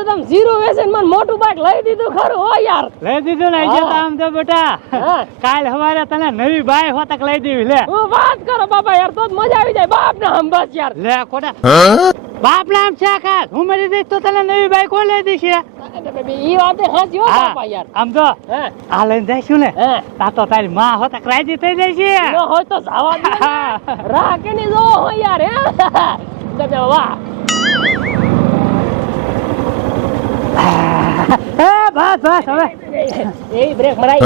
દીધું તમે જીરો વેસન મને મોટું બાઈક લઈ દીધું ખરું હો યાર. લઈ દીધું ને હા. આમ તો બેટા. કાલ હવારે તને નવી બાઈ હોતક લઈ દેવી લે. હું વાત કરો બાપા યાર તો મજા આવી જાય. બાપ ને હમ બસ યાર. લે કોડા બાપ નામ છે ખાસ હું મરી દઈશ તો તને નવી બાઈક કોણ લઈ દેશે? ઈ વાતે હાચી હો બાપા યાર. આમ તો આ લઈને જઈશું ને. તા તો તારી માં હોતક રાજી થઈ જાય ન હોય તો જવા દે. રાહ કે નહીં હો યાર હે. તમે વાહ. છે એ બસ બસ હવે. એ બ્રેક મરાઈ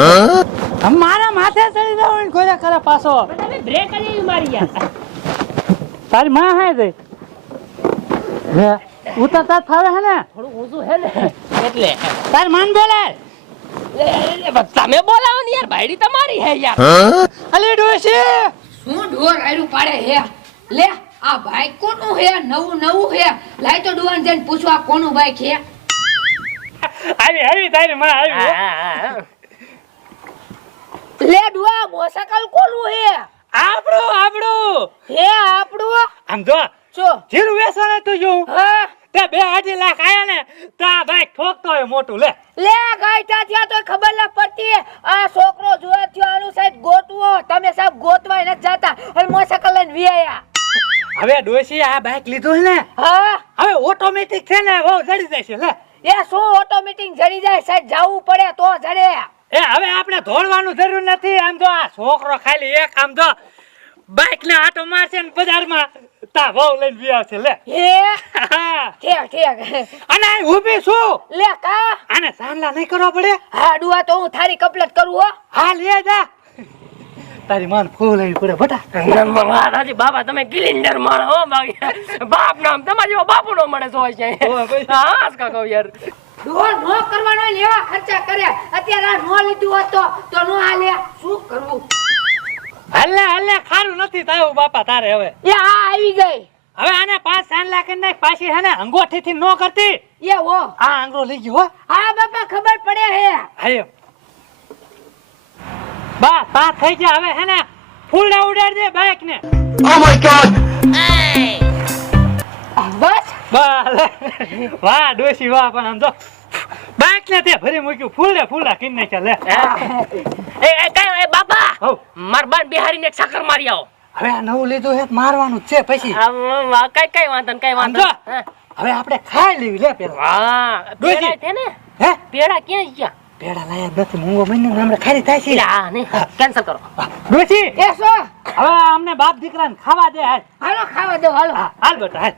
મારા માથે ચડી જાવ ખોજા કરે પાછો. તમે બ્રેક જ મારી યાર. તારી માં હે જઈ લે ઉતરતા જ હે ને? થોડું ઊંચું હે ને. એટલે તારી માન બોલે? એ, એ, બસ તમે બોલાવો ને યાર ભાઈડી તમારી હે યાર. અલી ડોશી! શું ઢોર આયરું પાડે હે? લે આ ભાઈ કોનું હે? નવું નવું હે? લાય તો ડુવાન જઈને પૂછવા આ કોનું બાઈક હે આવી આવી તારી માં આવી હા, હા, હા. લે ડુઆ મોસાકલ કોનું હે? આપણું આપણું. હે આપણું? આમ જો જો. જીરું વેસણે તો જો. હા. તે બે અઢી લાખ આયા ને તો આ બાઈક ઠોકતો હોય મોટું લે. લે ગાયટા થયા તો ખબર ના પડતી આ છોકરો જોવા થયો આનું સાહેબ ગોતવો. તમે સાહેબ ગોતવાય નથી જાતા. અને મોસાકલ લઈને વિયા હવે ડોશી આ બાઈક લીધું છે ને? હા. હવે ઓટોમેટિક છે ને બહુ જડી જશે લે. એ શું ઓટોમેટિક જડી જાય સાહેબ? જાવું પડે તો જડે એ હવે આપણે ધોળવાનું જરૂર નથી. આમ તો આ છોકરો ખાલી એક આમ તો બાઈક ને આટો મારશે ને બજારમાં તા વહુ લઈને બી આવશે લે. એ ઠેક ઠેક. અને ઊભી શું? લે કા? આને સાંલા નહીં કરવો પડે? હા ડુઆ તો હું થારી કપલેટ કરું હો. હા લે જા. તારી માન ફૂલ આવી પડે બટા. મહારાજી બાપા તમે કિલિન્ડર માણો હો બાપ નામ તમારા જેવો બાપુ નો મળે તો હોય છે. હા હાસ કાકા યાર. ડોલ નો કરવાનો લેવા ખર્ચા કર્યા. અત્યારે આ નો લીધું હોત તો તો નો હાલે. શું કરવું? હલ્લે હલ્લે ખારું નથી થાય બાપા તારે હવે. એ આ આવી ગઈ. હવે આને પાંચ સાન લાખ નાખ પાછી હે ને અંગોઠી થી નો કરતી? એ હો આ આંગળો લઈ ગયો હો. હા બાપા ખબર પડે હે. હાયો બસ બસ થઈ ગયા હવે હે ને? ફૂલડા ઉડાડ દે બાઇક ને બસ. બાલે વાહ ડોશી વાહ પણ આમ તો બાઇક ને તે ભરી મૂક્યું. ફૂલે ફૂલા કિન નાખ્યા ચાલે એ એ કઈ એ બાપા હઉ. માર બાન બિહારીને એક સાકર મારી આવો. હવે આ નવું લીધું હે મારવાનું છે પછી. કઈ કઈ વાંધો ને કઈ વાંધો? હવે આપણે ખાઈ લેવી લે પેલા. હા ડોશી. ને. હે? પેડા ક્યાં ગયા? પેડા લાયા નથી મૂંગો મહિને હમણાં ખાલી થાય છે. હા નહીં કેન્સલ કરો. ડોશી! એ શું? હવે અમને બાપ દીકરાને ખાવા દે હાલ. હાલો ખાવા દો હાલો. હાલ બેટા હાલ.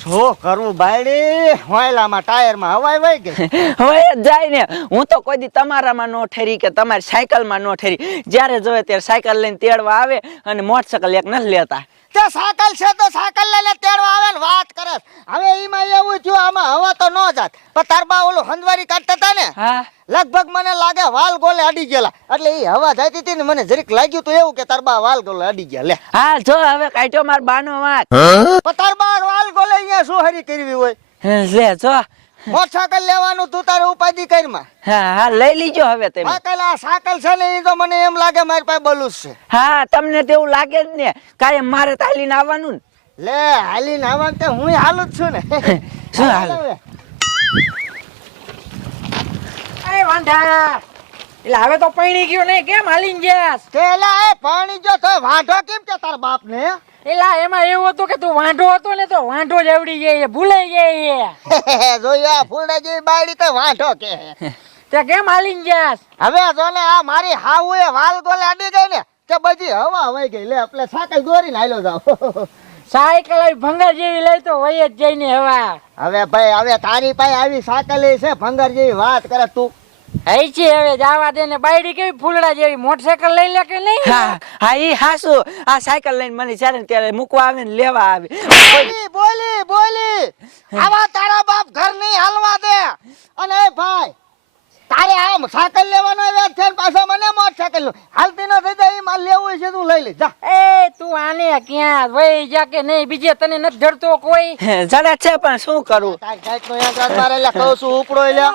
શું કરવું બાયડી? હોયલામાં ટાયરમાં હવાય વઈ ગઈ. હવે જાય ને હું તો કોઈ દી તમારામાં નો ઠેરી કે તમારી સાયકલમાં નો ઠેરી. જ્યારે જોવે ત્યારે સાયકલ લઈને તેડવા આવે અને મોટરસાયકલ એક નથી લેતા. તે સાકલ છે તો સાકલ લઈને તેડવા આવે ને વાત કરે હવે એમાં એવું થયું આમાં હવા તો ન જાત. પણ તારબા ઓલું હંદવારી કાઢતા હતા ને? લગભગ મને લાગે વાલ ગોલે અડી ગયેલા. એટલે એ હવા જાતી હતી ને મને જરીક લાગ્યું તો એવું કે તારબા વાલ ગોલે અડી ગયા. લે. હા જો હવે કાઢ્યો માર બાનો વાત પણ તારબા વાલ ગોલે અહીંયા શું હરી કરવી હોય? લે જો. મોટરસાયકલ લેવાનું તું તારે ઉપાધિ કરીમાં હા હા લઈ લીજો હવે તમે. સાયકલ આ સાયકલ છે ને એ તો મને એમ લાગે મારી પાસે બલૂસ છે. હા તમને તેવું લાગે જ ને કાયમ મારે તાલીને આવવાનું ને. લે હાલીને આવવાનું તે હું હાલું જ છું ને. શું હાલ. અરે વાંઢા. એટલે હવે તો પૈણી ગયો નહીં. કેમ હાલીને ગયા પેલા એ પાણી જો તો વાંઢો કેમ કે તાર બાપ ને એલા એમાં એવું હતું કે તું વાંઢો હતો ને તો વાંઢો જ આવડી જાય ભૂલાઈ જાય જોયું આ ફૂલડા જેવી બાયડી તો વાંઢો કે. તે કેમ હાલીને ગયા હવે જો ને આ મારી હાઉ એ વાલ ગોલે અડી ગઈ ને કે બધી હવા વહી ગઈ. લે એટલે સાકલ દોરીને હાલ્યો જાવ સાયકલ આવી ભંગર જેવી લઈ તો વય જ જઈને હવા. હવે ભાઈ હવે તારી પાસે આવી સાકલ છે ભંગર જેવી વાત કરે તું. હઈ છે હવે જાવા દે ને બાયડી કેવી ફૂલડા જેવી મોટરસાયકલ લઈ લે કે નહીં? હા હા ઈ હાસુ. આ સાયકલ લઈને મને જ્યારે ત્યારે મૂકવા આવે ને લેવા આવે. બોલી બોલી બોલી. આવા તારા બાપ ઘર નહીં હાલવા દે. અને એ ભાઈ તારે આમ સાયકલ લેવાનો વેત છે પાછો મને મોટરસાયકલ હાલતી ન થઈ જાય લેવું છે તું લઈ લે. જા. એ તું આને ક્યાં વહી જા કે નહીં? બીજે તને નથી જડતો કોઈ? જડે છે પણ શું કરું? તારી સાઈડ નો યાદ મારે કહું છું ઉપડો લે.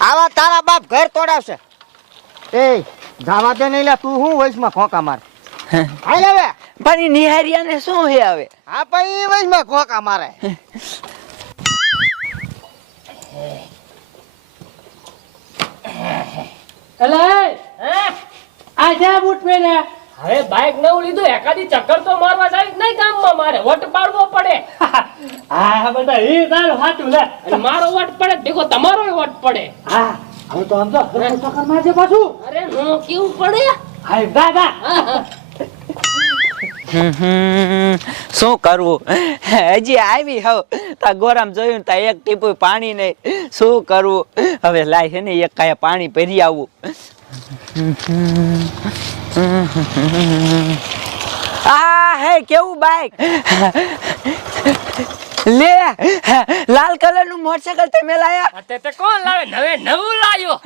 આવા તારા બાપ ઘર તોડાવશે. એ જાવા દે નહીં લે તું વૈશમાં ખોકા માર? હાલ હવે. પણ ઈ નિહારિયાને શું હે હવે? આ પછી માં ખોકા મારે. એટલે આ જ્યાં બૂટ પહેર્યા. હવે બાઈક નવું લીધું એકાદી ચક્કર તો મારવા જાય નહીં ગામમાં મારે. વટ પાડવો પડે. હા બધા એ તાર સાચું લે મારો વટ પડે ભેગો તમારો વટ પડે. હા હવે તો આમ તો ચક્કર મારજે પાછું. અરે હું કેવું પડે? હા દાદા હા, હા. શું કરવું? હજી આવી હવ તા ગોરામ જોયું તા એક ટીપુ પાણી નહીં. શું કરવું? હવે લાય છે ને એક કાંઈ પાણી પહેરી આવું. આ હે કેવું બાઈક લે લાલ કલરનું મોટરસાયકલ તમે લાયા? તે તે કોણ લાવે? નવે નવું લાયો.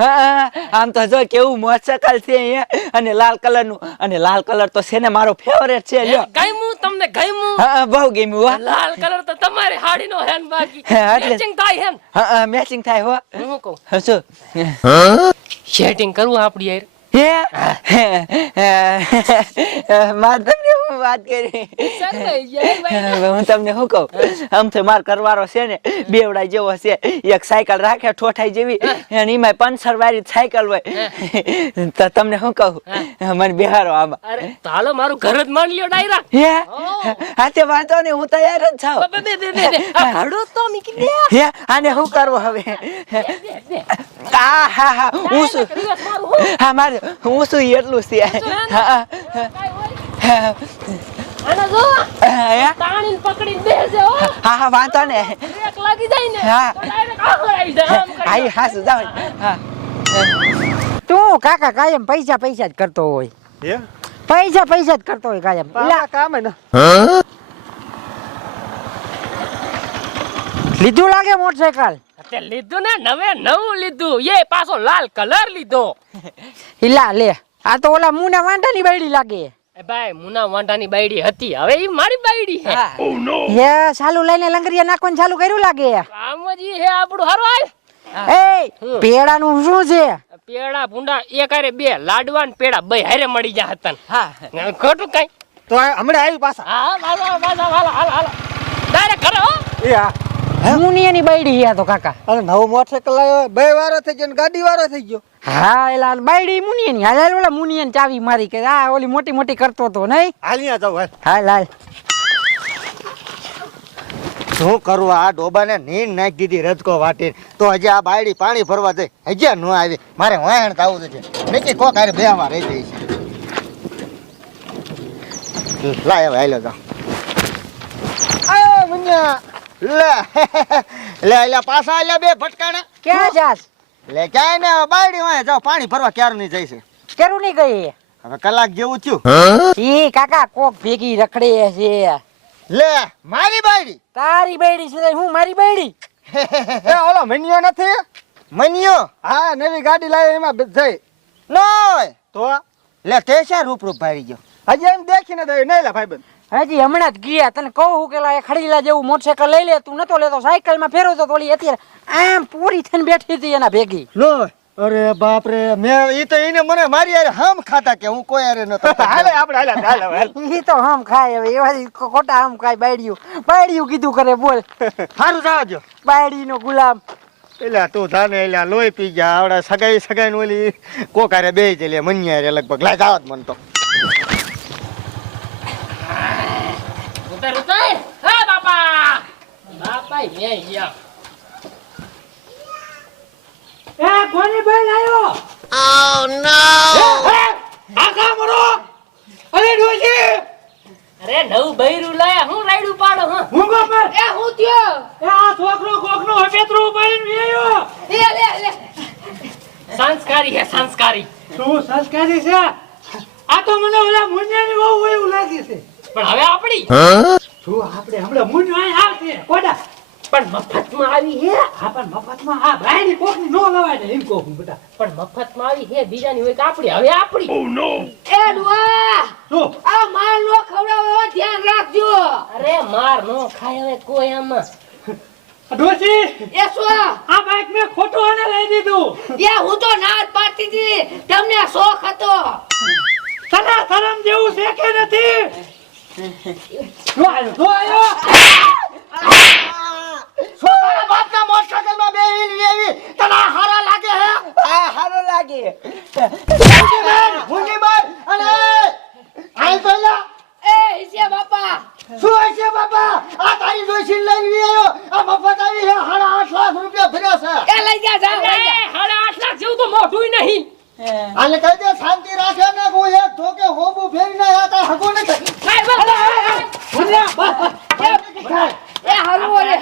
આમ તો જો કેવું મોટરસાયકલ છે અહીંયા અને લાલ કલરનું અને લાલ કલર તો છે ને મારો ફેવરેટ છે લ્યો. ગઈમું તમને? ગઈમું હા બહુ ગઈમું હો. લાલ કલર તો તમારી હાડીનો હેન બાકી. મેચિંગ થાય હેન હા હા મેચિંગ થાય હો. હું કહું? હા, શું? સેટિંગ કરવું આપડી યાર. વાત કરી? હું તમને શું કહું? આમ તો માર કરવારો છે ને બેવડા જેવો છે. એક સાયકલ રાખે ઠોઠાઈ જેવી. અને એમાં પંચર વાળી સાયકલ હોય. તો તમને શું કહું? મને બિહારો આમાં. હાલો મારું ઘર જ માન લ્યો ડાયરા. હે? હા તે વાંધો ને હું તૈયાર જ છું. ભાડું તો મીકી દે આને શું કરવું હવે? આ હા હા હું. શું? હો. હા મારે હું શું એટલું છે? હા હા, હા. આને જો. હે? તાણીને પકડીને બેસે હો. હા હા વાંધો ને. બ્રેક લાગી જાય ને હા. તો direct આગળ આવી જાય આમ કરી. હા હા શું જાવ હા. તું કાકા કાયમ પૈસા પૈસા જ કરતો હોય. પૈસા પૈસા જ કરતો હોય કાયમ. કામ ને. લીધું લાગે મોટરસાયકલ? તે લીધું ને નવે નવું લીધું. એ પાછો લાલ કલર લીધો. ઈલા લે આ તો ઓલા મુના વાંઢાની બાયડી લાગે. એ ભાઈ મુના વાંઢાની બાયડી હતી. હવે ઈ મારી બાયડી હા. હે. ચાલુ લઈને લંગરિયા નાખવાનું ચાલુ કર્યું લાગે? આમ જ હે આપણું હારો આય એ. પેડાનું શું છે? પેડા ભૂંડા એક હારે બે લાડવા ને પેડા બે હારે મળી જા હતા હા. ખોટું કઈ? તો હમણાં આવી પાછા? હા હાલો હાલો હાલો હાલો ડાયરેક્ટ કરો એ હા. મુનિયાની બાયડી આ તો કાકા. અને નવો મોટરસાયકલ લાવ્યો બે વારો થઈ ગયો ને ગાડી વારો થઈ ગયો. હા એલા બાયડી મુનિયાની. હાલ હાલ ઓલા મુનિયાની ચાવી મારી કે આ ઓલી મોટી મોટી કરતો તો નહીં? હાલ અહીંયા જાવ હાલ. હાલ હાલ. શું કરવું આ ડોબાને નીંદ નાખી દીધી રજકો વાટીને. તો હજી આ બાયડી પાણી ભરવા જઈ હજી ન આવી. મારે વાહણ થવું છે નક્કી કોક હારે બે વાર રહી જઈ છે. લાય હવે હાલ્યો જાવ આ મુન્યા. લે લે લે પાછા લે બે ભટકાણા. ક્યાં જાસ લે ક્યાંય ને બાયડી હોય જાવ પાણી ભરવા ક્યાર નહીં જાય છે? કેરું નહીં ગઈ? હવે કલાક જેવું થયું. ઈ કાકા કોક ભેગી રખડે છે. લે મારી બાયડી. તારી બાયડી છે હું મારી બાયડી? એ ઓલો મન્યો નથી? મન્યો? હા નવી ગાડી લાવી એમાં જઈ. નોય! તો? લે તે શા રૂપ રૂપ ભારી ગયો? હજી એમ દેખીને દઈ નહીં લે ભાઈબંધ. હજી હમણાં જ ગયા. તને કહું કે લા એ ખડીલા જેવું મોટરસાયકલ લઈ લે તું નતો લેતો. સાયકલમાં ફેરવતો તો ઓલી અત્યારે આમ પૂરી થઈને બેઠી હતી એના ભેગી. લો અરે બાપ રે મેં ઈ તો એને મને મારી યાર હમ ખાતા કે હું કોઈ યાર નતો હાલે આપણે હાલે હાલે ઈ તો હમ ખાય હવે એવા ખોટા હમ ખાય બાયડિયું બાયડિયું કીધું કરે બોલ. સારું જાજો બાયડી નો ગુલામ. એલા તું જાને એલા લોહી પી ગયા આવડા સગાઈ સગાઈ ને ઓલી કોકારે બે જ લે મન્યા રે લગભગ. લાય જાવ મન તો ઉતાર ઉતાર હે બાપા બાપા મે ગયા એ કોની બેન આવ્યો આખા મરો અરે ડોશી. અરે નવું બૈરું લાયા હું રાયડું પાડો હું. મૂંગો પર? એ હું થયો. એ આ છોકરો કોકનો હપેતરો ઉપાડીને વેયો એ લે લે. સંસ્કારી હે સંસ્કારી. શું સંસ્કારી છે? આ તો મને ઓલા મુનિયાની બહુ એવું લાગે છે. પણ હવે આપણી. શું આપણે હમણાં મુનિયો આવશે કોડા. પણ મફતમાં આવી હે. હા પણ મફતમાં આ ભાઈની કોકની નો લવાય ને એમ કહું બેટા પણ મફતમાં આવી હે બીજાની હોય કે આપડી હવે આપણી. એ ડુઆ શું આ માર નો ખવડાવે ધ્યાન રાખજો. અરે માર નો ખાય હવે કોઈ આમાં. ડોસી એ આ બાઈક મેં ખોટો આને લઈ દીધું. એ હું તો નાદ પાડતી હતી. તમને શોખ હતો. તને શરમ જેવું છે કે નથી. જો આયો જો આયો. છોકરા બાપના તને લાગે હે? આ હારો લાગે. અને આઈ તો એ હિસિયા બાપા. શું છે બાપા? આ તારી લઈને આવ્યો આ મફત આવી સાડા આઠ લાખ રૂપિયા ફર્યા છે. એ લઈ જા જા લઈ જા. લાખ જેવું તો મોઢું નહીં. આને કહી દે શાંતિ રાખે ને હું એક ધોકે હોબું ફેરી ના આ કાંઈ હગું નથી એ હલવો રે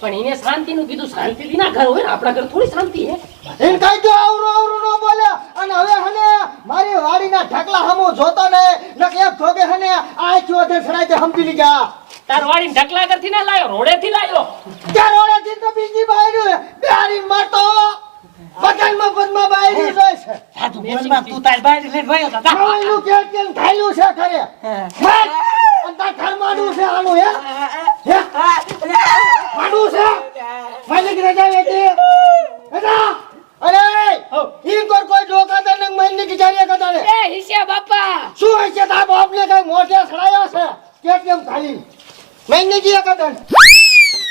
પણ એને શાંતિનું કીધું શાંતિથી ના ઘર હોય ને આપણા ઘર થોડી શાંતિ હે. એને કઈ દો આવરો આવરો નો બોલે. અને હવે હને મારી વાડીના ઢાકલા હમો જોતો ને નક એક ધોકે હને આ ચો તે સડાઈ દે હમતી ની ગયા. તાર વાળી ઢકલા કરથી ના લાયો? રોડેથી લાયો? ત્યાં ઓળે થી તો બીજી બાયડી બિહારી મારતો. બગલમાં પદ્મા બાયડી જોઈ છે. સાધુ બોલમાં તું તારી બાયડી લઈને વયો જા. જા. ખાવાનું કે કે ખાયલું છે ખરે તાર ઘરમાંનું છે આનું હે? હે. માડું છે? માલિક રજા વેચી રજા! અરે ઈ કોર કોઈ ડોકા તને મહિને की જારિયા કરતા ને. એ હિસે બાપા! શું હોય તા બાપ ને કઈ મોઢે સડાયો છે? કે કેમ ખાલી મહિને કી કરતા